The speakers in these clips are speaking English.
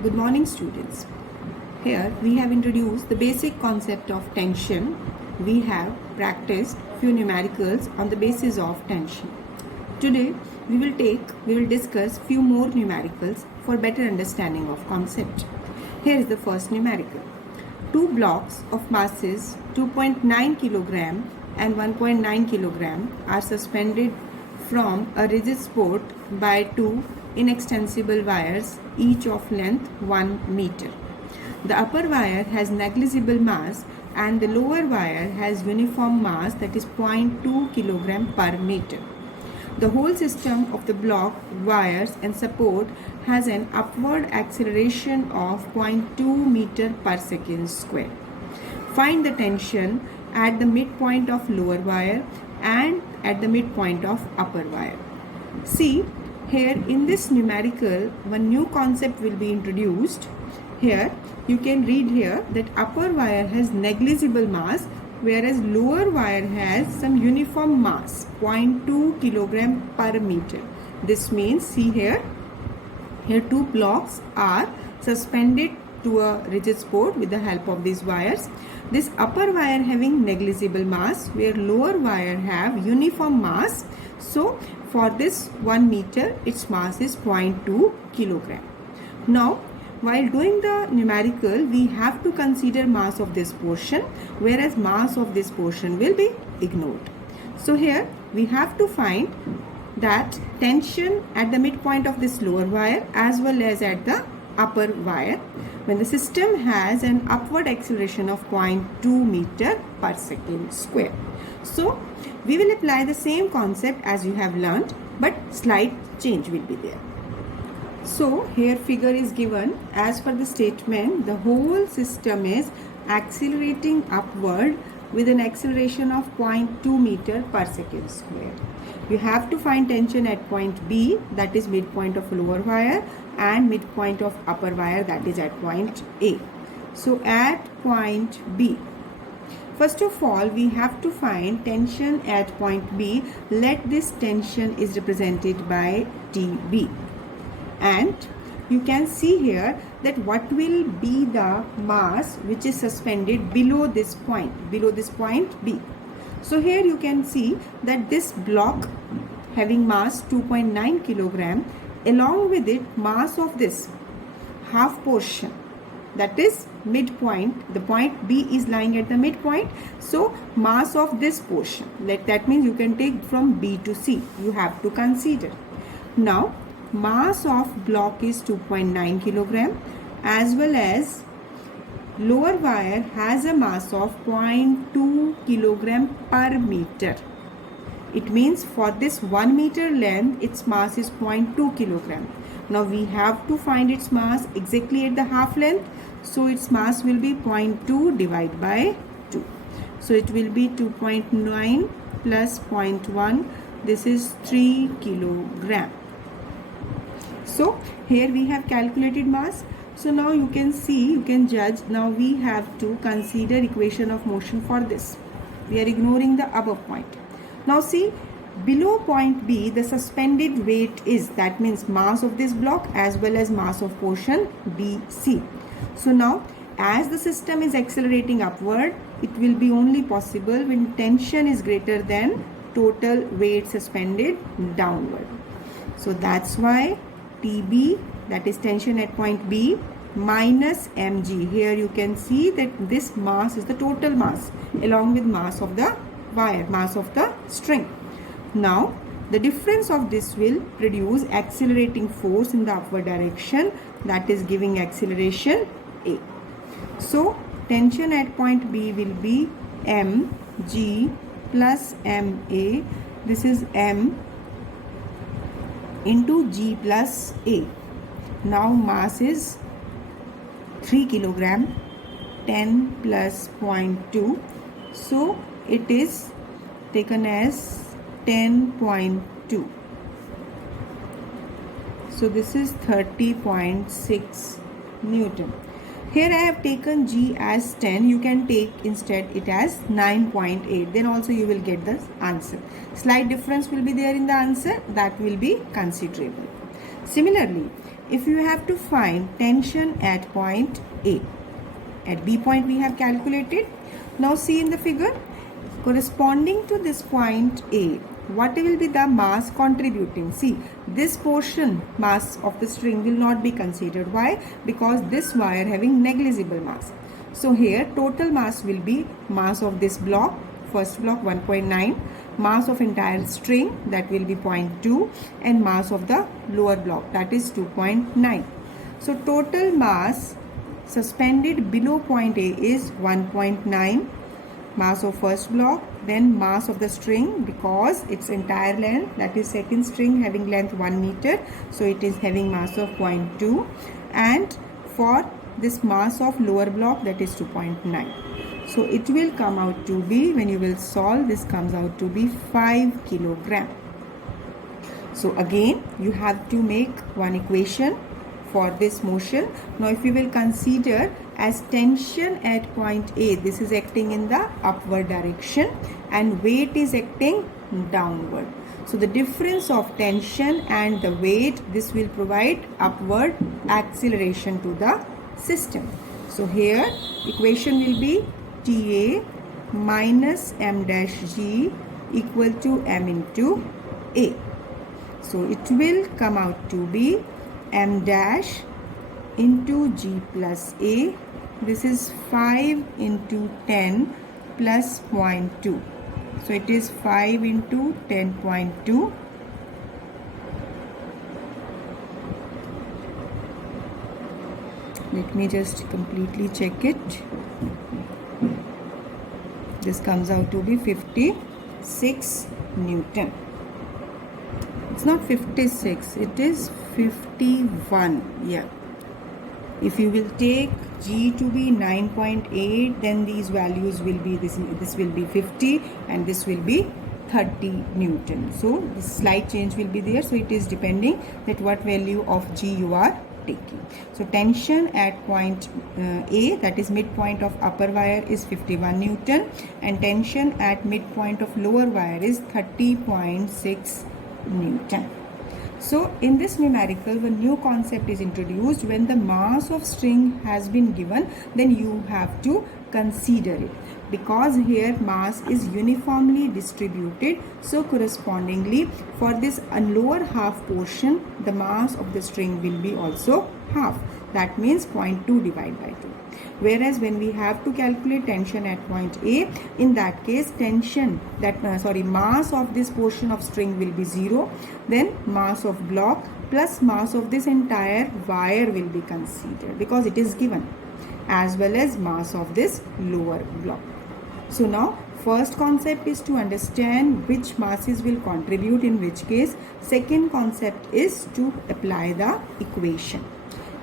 Good morning, students. Here we have introduced the basic concept of tension. We have practiced few numericals on the basis of tension. Today we will discuss few more numericals for better understanding of concept. Here is the first numerical. Two blocks of masses 2.9 kg and 1.9 kg are suspended from a rigid support by two inextensible wires, each of length 1 meter. The upper wire has negligible mass and the lower wire has uniform mass, that is 0.2 kg per meter. The whole system of the block, wires and support has an upward acceleration of 0.2 meter per second square. Find the tension at the midpoint of lower wire and at the midpoint of upper wire. See, here in this numerical, one new concept will be introduced. Here you can read here that upper wire has negligible mass, whereas lower wire has some uniform mass, 0.2 kg per meter. This means, see here two blocks are suspended to a rigid support with the help of these wires. This upper wire having negligible mass, where lower wire have uniform mass. So for this 1 meter, its mass is 0.2 kg. Now, while doing the numerical, we have to consider mass of this portion, whereas mass of this portion will be ignored. So here we have to find that tension at the midpoint of this lower wire as well as at the upper wire when the system has an upward acceleration of 0.2 meter per second square. So we will apply the same concept as you have learned, but slight change will be there. So here figure is given. As per the statement, the whole system is accelerating upward with an acceleration of 0.2 meter per second square. You have to find tension at point B, that is midpoint of lower wire, and midpoint of upper wire, that is at point A. So at point B, first of all, we have to find tension at point B. Let this tension is represented by TB. And you can see here that what will be the mass which is suspended below this point B. So here you can see that this block having mass 2.9 kg, along with it mass of this half portion, that is midpoint, the point B is lying at the midpoint, so mass of this portion, that means you can take from B to C, you have to consider. Now mass of block is 2.9 kg, as well as lower wire has a mass of 0.2 kg per meter. It means for this 1 meter length, its mass is 0.2 kg. Now we have to find its mass exactly at the half length. So its mass will be 0.2 divided by 2. So it will be 2.9 plus 0.1. This is 3 kg. So here we have calculated mass. So now you can see, you can judge. Now we have to consider equation of motion for this. We are ignoring the above point. Now see, below point B, the suspended weight is, that means mass of this block as well as mass of portion BC. So now as the system is accelerating upward, it will be only possible when tension is greater than total weight suspended downward. So that's why TB, that is tension at point B, minus mg. Here you can see that this mass is the total mass along with mass of the wire, mass of the string. Now the difference of this will produce accelerating force in the upward direction, that is giving acceleration A. So tension at point B will be mg plus ma. This is m into g plus a. Now mass is 3 kg, 10 plus 0.2. So it is taken as 10.2. So this is 30.6 Newton. Here I have taken G as 10. You can take instead it as 9.8. Then also you will get the answer. Slight difference will be there in the answer. That will be considerable. Similarly, if you have to find tension at point A, at B point we have calculated. Now see in the figure, corresponding to this point A, what will be the mass contributing? See, this portion mass of the string will not be considered. Why? Because this wire having negligible mass. So here total mass will be mass of this block, first block 1.9, mass of entire string, that will be 0.2, and mass of the lower block, that is 2.9. So total mass suspended below point A is 1.9, mass of first block, then mass of the string, because its entire length, that is second string having length 1 meter, so it is having mass of 0.2, and for this mass of lower block, that is 2.9. So it will come out to be, when you will solve, this comes out to be 5 kilogram. So again you have to make one equation for this motion. Now if you will consider as tension at point A, this is acting in the upward direction and weight is acting downward. So the difference of tension and the weight, this will provide upward acceleration to the system. So here equation will be TA minus m dash g equal to m into A. So it will come out to be m dash into g plus A. This is 5 into 10 plus 0.2. So it is 5 into 10.2. Let me just completely check it. This comes out to be 56 Newton. It's not 56, it is 51. Yeah. If you will take G to be 9.8, then these values will be, this will be 50 and this will be 30 Newton. So this slight change will be there. So it is depending that what value of G you are taking. So tension at point A, that is midpoint of upper wire, is 51 Newton, and tension at midpoint of lower wire is 30.6 Newton. So in this numerical, one new concept is introduced. When the mass of string has been given, then you have to consider it, because here mass is uniformly distributed. So correspondingly, for this lower half portion, the mass of the string will be also half. That means 0.2 divided by 2. Whereas when we have to calculate tension at point A, in that case tension, mass of this portion of string will be 0. Then mass of block plus mass of this entire wire will be considered, because it is given, as well as mass of this lower block. So now first concept is to understand which masses will contribute in which case. Second concept is to apply the equation.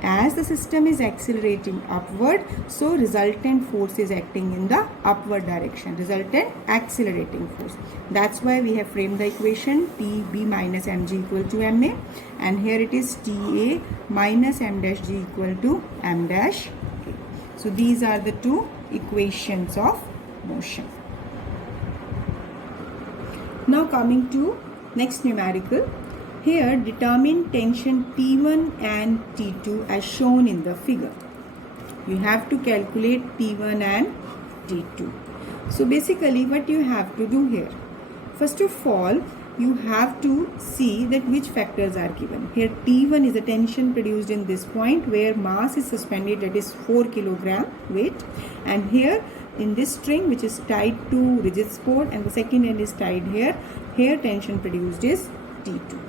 As the system is accelerating upward, so resultant force is acting in the upward direction, resultant accelerating force. That's why we have framed the equation TB minus mg equal to ma, and here it is TA minus m dash g equal to m dash a. So these are the two equations of motion. Now coming to next numerical. Here determine tension T1 and T2 as shown in the figure. You have to calculate T1 and T2. So basically what you have to do here, first of all you have to see that which factors are given. Here T1 is the tension produced in this point where mass is suspended, that is 4 kilogram weight, and here in this string which is tied to rigid support and the second end is tied here, here tension produced is T2.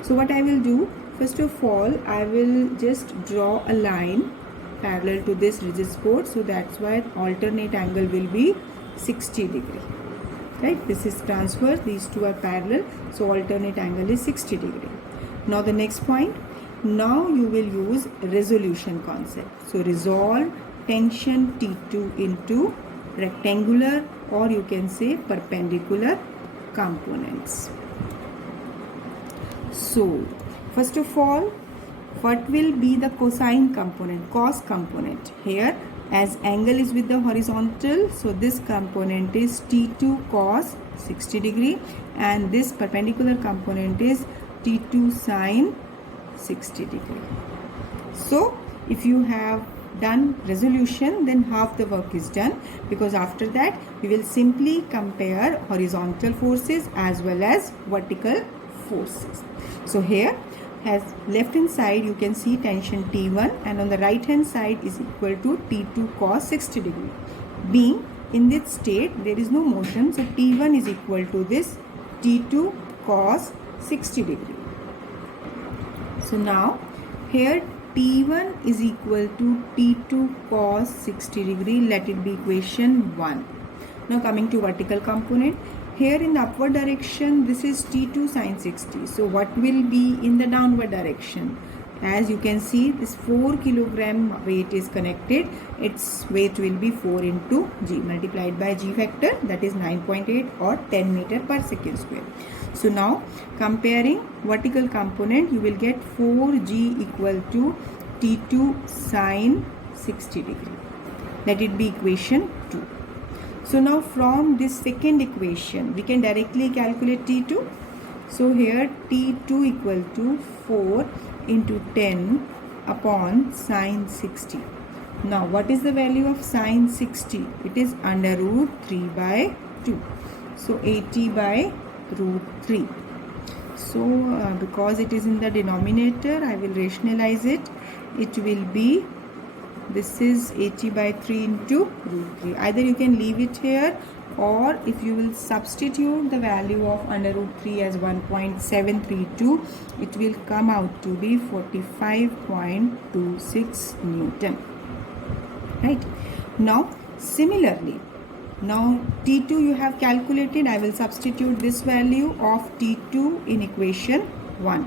So what I will do, first of all I will just draw a line parallel to this rigid support, so that's why alternate angle will be 60 degree. Right, this is transverse, these two are parallel, so alternate angle is 60 degree. Now the next point, now you will use resolution concept. So resolve tension T2 into rectangular, or you can say perpendicular components. So first of all, what will be the cosine component, cos component? Here as angle is with the horizontal, so this component is T2 cos 60 degree, and this perpendicular component is T2 sin 60 degree. So if you have done resolution, then half the work is done, because after that we will simply compare horizontal forces as well as vertical forces. So here, as left hand side you can see tension T1, and on the right hand side is equal to T2 cos 60 degree. Being in this state there is no motion, so T1 is equal to this T2 cos 60 degree. So now here T1 is equal to T2 cos 60 degree. Let it be equation 1. Now coming to vertical component. Here in the upward direction, this is T2 sin 60. So what will be in the downward direction? As you can see, this 4 kilogram weight is connected. Its weight will be 4 into G multiplied by G factor, that is 9.8 or 10 meter per second square. So now comparing vertical component, you will get 4G equal to T2 sin 60 degree. Let it be equation 2. So now from this second equation, we can directly calculate T2. So here T2 equal to 4 into 10 upon sin 60. Now what is the value of sin 60? It is under root 3 by 2. So 80 by root 3. So because it is in the denominator, I will rationalize it. It will be, this is 80 by 3 into root 3. Either you can leave it here, or if you will substitute the value of under root 3 as 1.732, it will come out to be 45.26 Newton. Right? Now similarly, now T2 you have calculated. I will substitute this value of T2 in equation 1.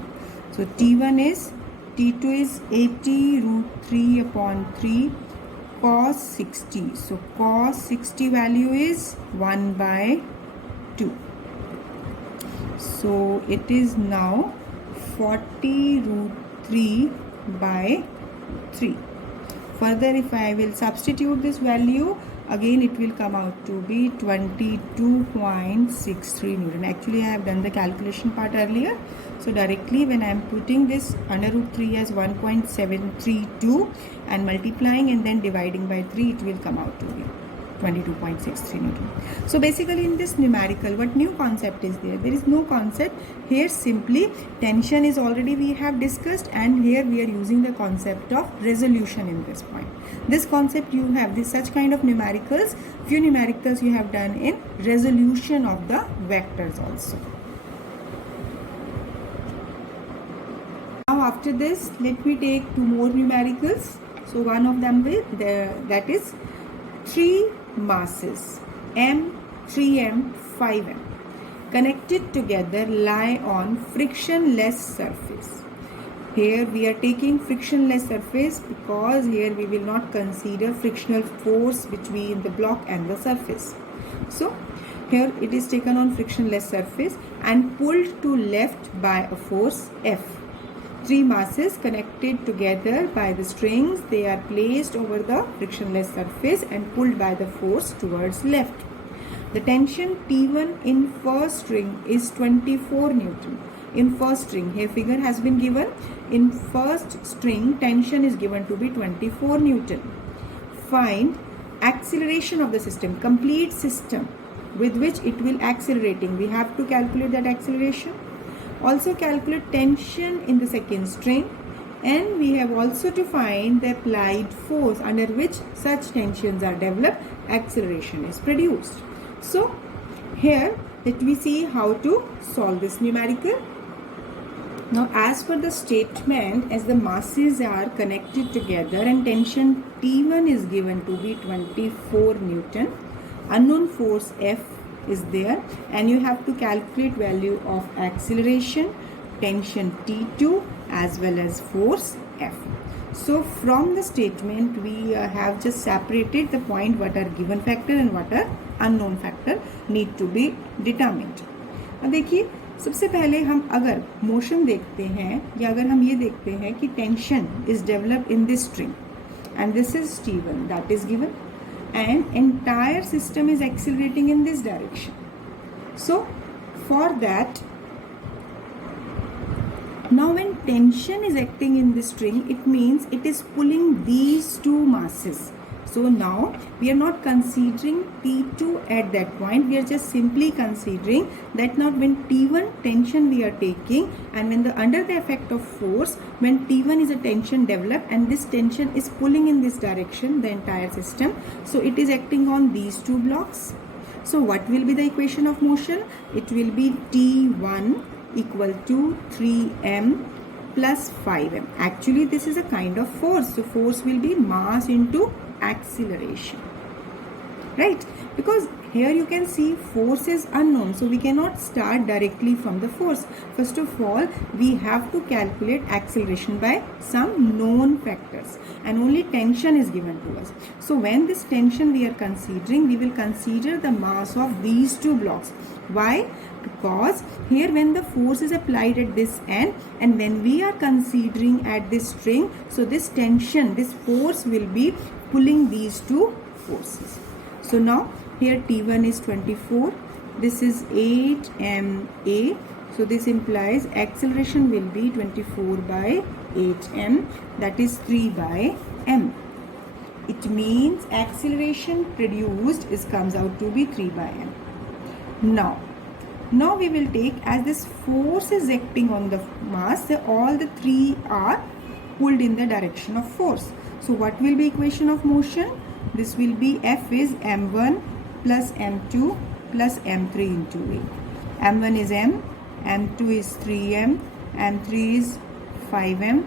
So T1 is, T2 is 80 root 3 upon 3 cos 60. So cos 60 value is 1 by 2. So it is now 40 root 3 by 3. Further, if I will substitute this value, again it will come out to be 22.63 Newton. Actually I have done the calculation part earlier. So directly when I am putting this under root 3 as 1.732 and multiplying and then dividing by 3, it will come out to be 22.63 Newton. So basically in this numerical, what new concept is there? There is no concept. Here simply tension is already we have discussed, and here we are using the concept of resolution in this point. This concept you have, this such kind of numericals, few numericals you have done in resolution of the vectors also. Now after this, let me take two more numericals. So one of them will, that is 3 masses M, 3M, 5M connected together lie on frictionless surface. Here we are taking frictionless surface because here we will not consider frictional force between the block and the surface. So here it is taken on frictionless surface and pulled to left by a force F. 3 masses connected together by the strings, they are placed over the frictionless surface and pulled by the force towards left. The tension T1 in first string is 24 Newton. In first string, here figure has been given. In first string, tension is given to be 24 Newton. Find acceleration of the system, complete system with which it will accelerating. We have to calculate that acceleration. Also calculate tension in the second string, and we have also to find the applied force under which such tensions are developed, acceleration is produced. So here let me see how to solve this numerical. Now as per the statement, as the masses are connected together and tension T1 is given to be 24 Newton, unknown force F is there, and you have to calculate value of acceleration, tension T2 as well as force F. So from the statement we have just separated the point what are given factor and what are unknown factor need to be determined. अब देखिए सबसे पहले हम अगर motion देखते हैं या अगर हम ये देखते हैं कि tension is developed in this string and this is T1 that is given, and entire system is accelerating in this direction. So for that Now when tension is acting in the string, it means it is pulling these two masses. So now we are not considering T2 at that point, we are just simply considering that now when T1 tension we are taking, and when the under the effect of force, when T1 is a tension developed and this tension is pulling in this direction the entire system, so it is acting on these two blocks. So what will be the equation of motion? It will be T1 equal to 3m plus 5m. Actually this is a kind of force, so force will be mass into acceleration, right? Because here you can see force is unknown, so we cannot start directly from the force. First of all, we have to calculate acceleration by some known factors, and only tension is given to us. So when this tension we are considering, we will consider the mass of these two blocks. Why? Because here when the force is applied at this end, and when we are considering at this string, so this tension, this force will be pulling these two forces. So now here T1 is 24, this is 8ma, so this implies acceleration will be 24 by 8m, that is 3 by m. It means acceleration produced comes out to be 3 by m. Now we will take, as this force is acting on the mass, so all the three are pulled in the direction of force. So what will be equation of motion? This will be F is m1 plus m2 plus m3 into a. m1 is m, m2 is 3m, m3 is 5m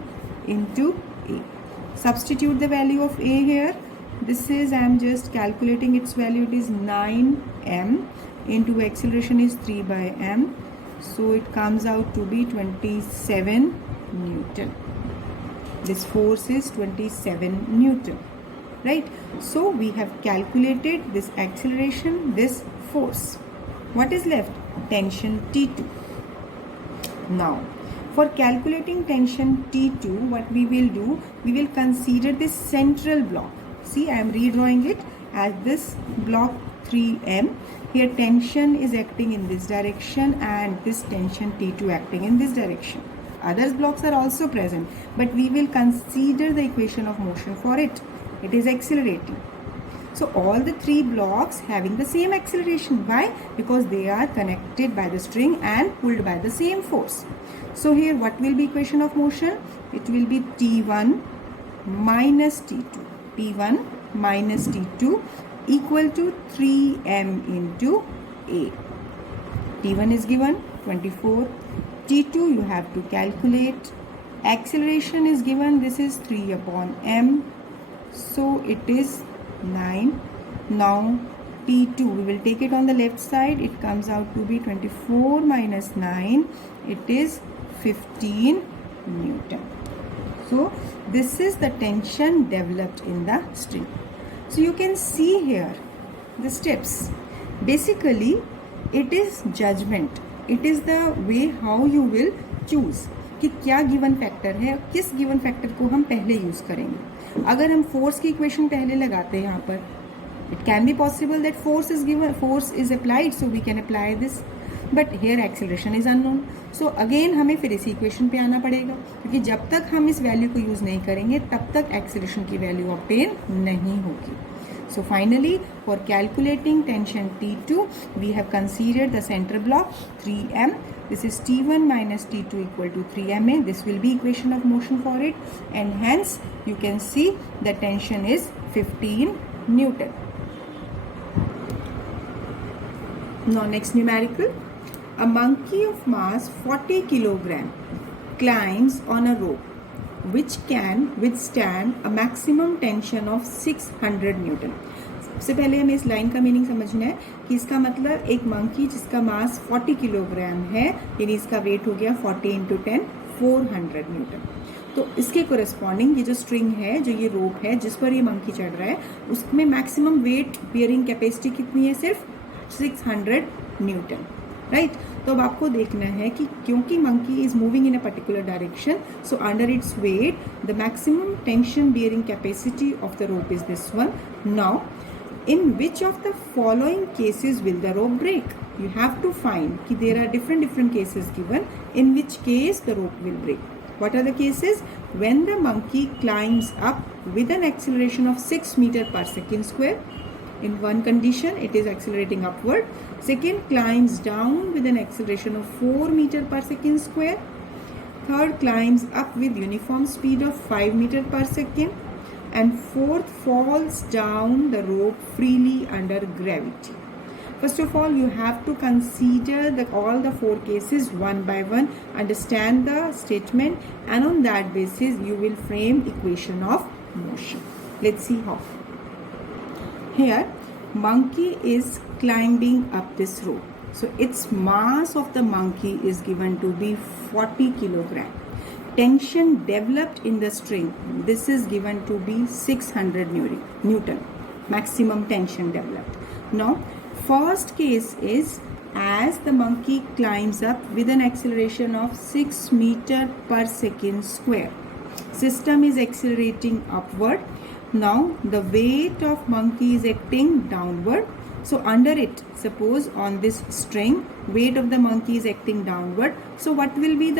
into a. Substitute the value of a here. This is, I am just calculating its value, it is 9m into acceleration is 3 by m. So it comes out to be 27 Newton. This force is 27 Newton, right? So we have calculated this acceleration, this force. What is left? Tension T2. Now for calculating tension T2, what we will do, we will consider this central block. See, I am redrawing it as this block 3m. Here tension is acting in this direction and this tension T2 acting in this direction. Other blocks are also present, but we will consider the equation of motion for it. It is accelerating. So all the three blocks having the same acceleration. Why? Because they are connected by the string and pulled by the same force. So here what will be equation of motion? It will be T1 minus T2. T1 minus T2 equal to 3m into a. T1 is given 24. T2 you have to calculate. Acceleration is given, this is 3 upon m. So it is 9. Now T2, we will take it on the left side. It comes out to be 24 minus 9. It is 15 Newton. So this is the tension developed in the string. So you can see here the steps. Basically it is judgment. It is the way how you will choose कि क्या given factor है, किस given factor को हम पहले use करेंगे. अगर हम फोर्स की इक्वेशन पहले लगाते हैं यहाँ पर, it can be possible that force is given, force is applied, so we can apply this, but here acceleration is unknown. So again हमें फिर इसी इक्वेशन पे आना पड़ेगा, क्योंकि जब तक हम इस वैल्यू को यूज नहीं करेंगे तब तक एक्सेलरेशन की वैल्यू ऑब्टेन नहीं होगी. So finally, for calculating tension T2, we have considered the center block 3m. This is T1 minus T2 equal to 3ma. This will be equation of motion for it, and hence you can see the tension is 15 Newton. Now next numerical. A monkey of mass 40 kilogram climbs on a rope which can withstand a maximum tension of 600 Newton. सबसे पहले हमें इस line का meaning समझना है कि इसका मतलब एक मंकी जिसका मास 40 किलोग्राम है, यानी इसका वेट हो गया 40 इंटू 10 400 न्यूटन. तो इसके कोरेस्पॉन्डिंग ये जो स्ट्रिंग है, जो ये रोप है जिस पर ये मंकी चढ़ रहा है, उसमें मैक्सिमम वेट बियरिंग कैपेसिटी कितनी है? सिर्फ 600 न्यूटन, राइट. तो अब आपको देखना है कि क्योंकि monkey is moving in a particular direction, so under its weight the maximum tension bearing capacity of the rope is this one. Now In which of the following cases will the rope break? You have to find कि there are different cases given. In which case the rope will break? What are the cases? When the monkey climbs up with an acceleration of 6 meter per second square. In one condition, it is accelerating upward. Second, climbs down with an acceleration of 4 meter per second square. Third, climbs up with uniform speed of 5 meter per second. And fourth, falls down the rope freely under gravity. First of all, you have to consider all the 4 cases one by one, understand the statement, and on that basis you will frame equation of motion. Let's see how. Here, monkey is climbing up this rope. So its mass of the monkey is given to be 40 kilogram. Tension developed in the string, this is given to be 600 Newton. Maximum tension developed. Now, first case is as the monkey climbs up with an acceleration of 6 meter per second square. System is accelerating upward. Now the weight of monkey is acting downward. So under it, suppose on this string, weight of the monkey is acting downward. So what will be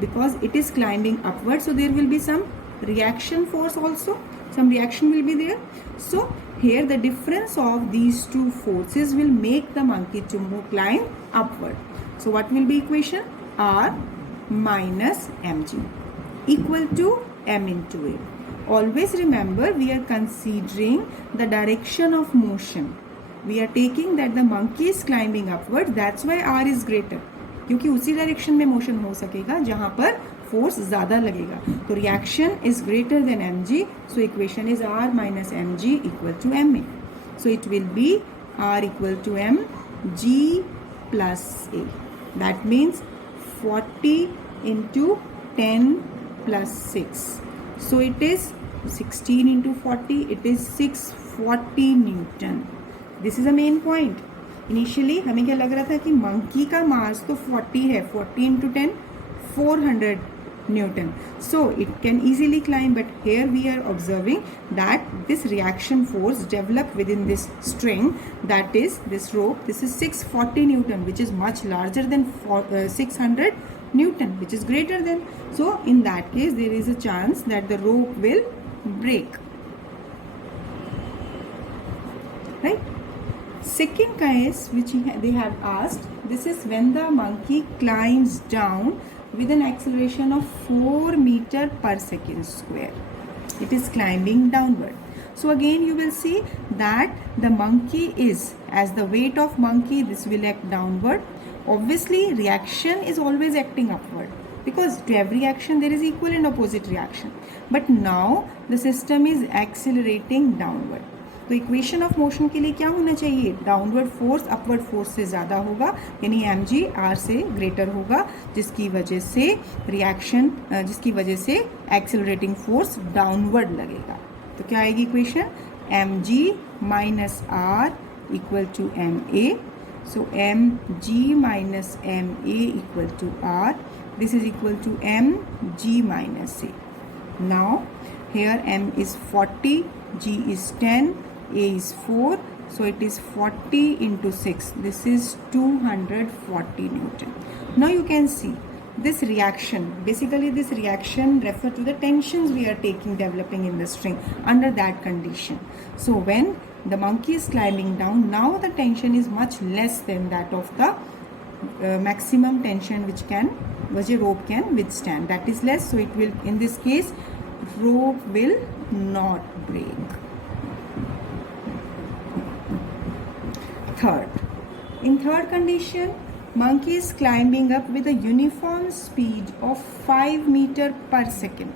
because it is climbing upward, so there will be some reaction force also. Some reaction will be there. So here the difference of these two forces will make the monkey to climb upward. So what will be equation? R minus mg equal to m into a. Always remember, we are considering the direction of motion. We are taking that the monkey is climbing upward. That's why R is greater. क्योंकि उसी direction में motion हो सकेगा जहां पर force ज्यादा लगेगा. तो reaction is greater than mg. So equation is R minus mg equal to ma. So it will be R equal to mg plus a. That means 40 into 10 plus 6. So it is 16 into 40. It is 640 Newton. This is the main point. Initially हमें क्या लग रहा था कि monkey का mass तो 40 है. 40 into 10 400 Newton. So it can easily climb. But here we are observing that this reaction force developed within this string, that is this rope. This is 640 Newton, which is much larger than 600 Newton, which is greater than. So in that case, there is a chance that the rope will break. Right? Second case which they have asked, this is when the monkey climbs down with an acceleration of 4 meter per second square. It is climbing downward. So again you will see that the monkey is, as the weight of monkey, this will act downward. Obviously reaction is always acting upward, because to every action there is equal and opposite reaction. But now the system is accelerating downward. तो equation of motion के लिए क्या होना चाहिए? Downward force upward force से ज़्यादा होगा, यानी mg r से ग्रेटर होगा, जिसकी वजह से रिएक्शन, जिसकी वजह से एक्सेलरेटिंग फोर्स डाउनवर्ड लगेगा. तो क्या आएगी equation? mg minus r equal to ma. So mg minus ma equal to r. This is equal to mg minus a. Now here m is 40, g is 10, a is 4, so it is 40 into 6. This is 240 Newton. Now you can see this reaction. Basically this reaction refer to the tensions we are taking developing in the string under that condition. So when the monkey is climbing down, now the tension is much less than that of the maximum tension which a rope can withstand. That is less, so it will, in this case, rope will not break. Third, in third condition, monkey is climbing up with a uniform speed of 5 meter per second.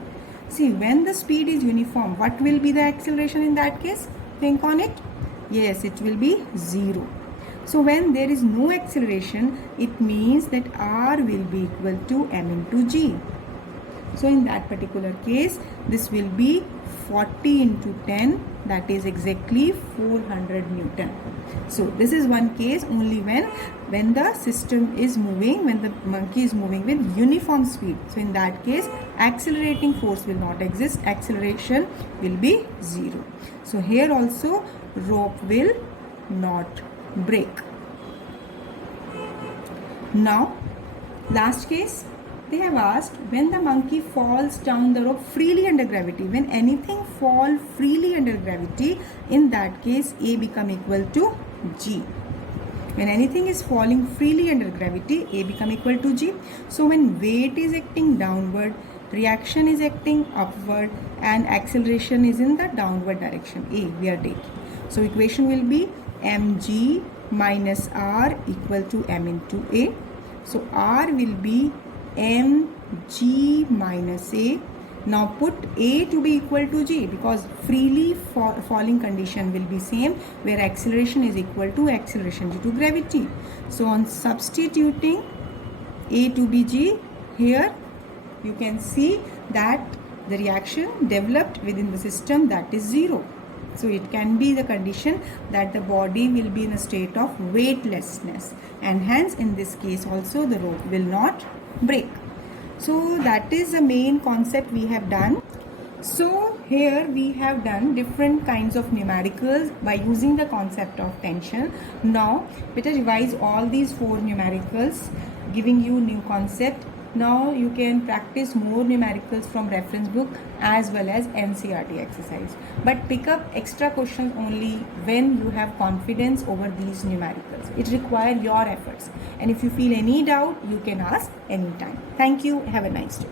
See, when the speed is uniform, what will be the acceleration in that case? Think on it. Yes, it will be 0. So when there is no acceleration, it means that r will be equal to m into g. So in that particular case, this will be 40 into 10, that is exactly 400 Newton. So this is one case only when the system is moving, when the monkey is moving with uniform speed. So in that case, accelerating force will not exist, acceleration will be 0. So here also rope will not break. Now, last case, they have asked when the monkey falls down the rope freely under gravity. When anything fall freely under gravity, in that case A become equal to G. When anything is falling freely under gravity, A become equal to G. So when weight is acting downward, reaction is acting upward, and acceleration is in the downward direction, A we are taking. So equation will be mg minus r equal to m into A. So r will be mg minus A. Now put A to be equal to G, because freely falling condition will be same, where acceleration is equal to acceleration due to gravity. So on substituting A to be G, here you can see that the reaction developed within the system, that is 0. So it can be the condition that the body will be in a state of weightlessness, and hence in this case also the rope will not break. So that is the main concept we have done. So here we have done different kinds of numericals by using the concept of tension. Now better revise all these 4 numericals, giving you new concept. Now you can practice more numericals from reference book as well as NCERT exercise. But pick up extra questions only when you have confidence over these numericals. It requires your efforts. And if you feel any doubt, you can ask anytime. Thank you. Have a nice day.